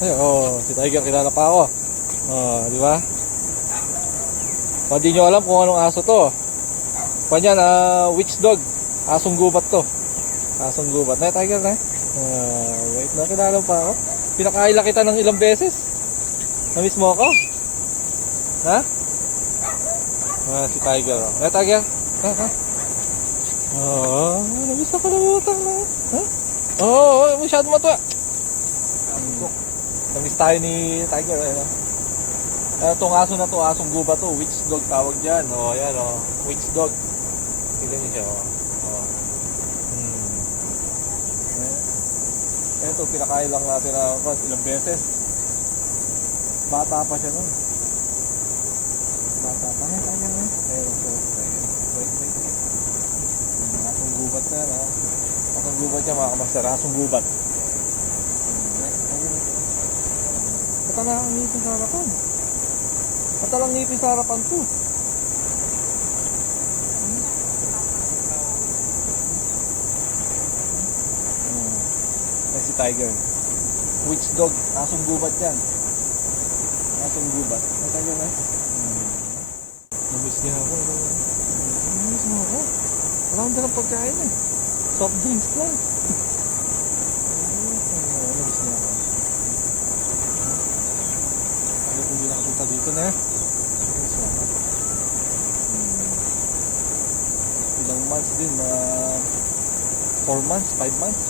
Ay, oh, si Tiger kilala pa ako. Oh, di ba? Hindi nyo alam kung anong aso to. Kanyan, witch dog. Asong gubat to. Asong gubat. Na, Tiger na. Wait na, kilala pa ako. Pinakaila kita ng ilang beses. Namiss mo ako? Ha? Si Tiger. Na, Tiger. Ha? Namiss ako ng utang na. Ha? Masyado matuwa. Namiss tayo ni Tiger. Itong aso na to, asong gubat to. Witch dog tawag dyan. Yan witch dog. Tignan niyo siya. Ito, pinakain lang natin ilang beses. Bata pa siya nun. Bata pa niya, kanya na. Wait. Asong gubat na yan, ha. Asong gubat siya, mga kamaster. Asong gubat. Patala ang ngipin sa harapan. Patala ang ngipin sa harapan ko. Si Tiger. Witch dog. Asong gubat yan. Asong gubat. May Tiger na. Namiss niya ako. Namiss mo ako. Wala akong dalang pagkain eh. Soft drinks lang. Namiss niya ako. Ano kung hindi nakapunta dito na. Namiss niya ako. Ilang months din. 4 months, 5 months.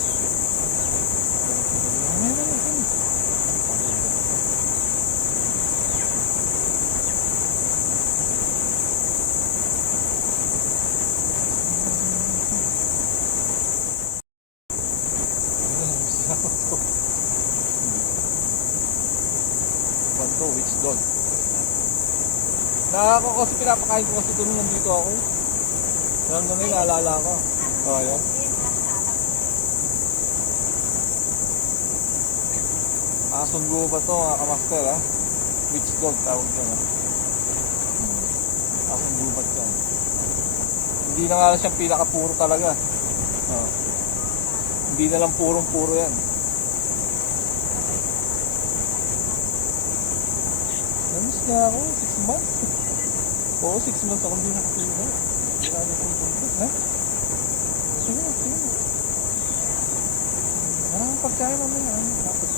Banto, witch dog. Kasi pinapakain ko kasi tulong nandito ako. Hanggang ngayon, naalala ko. Yan. Asong gubat to, mga kamaster, ha. Witch dog tawag dyan, ha. Asong gubat yan. Hindi na nga siyang pinakapuro talaga. Hindi na lang purong-puro yan. Namiss na ako, 6 months. Oo, 6 months ako hindi nakapila. Marami kong content, ha? Sige na. Maraming pagkain naman yan. Tapos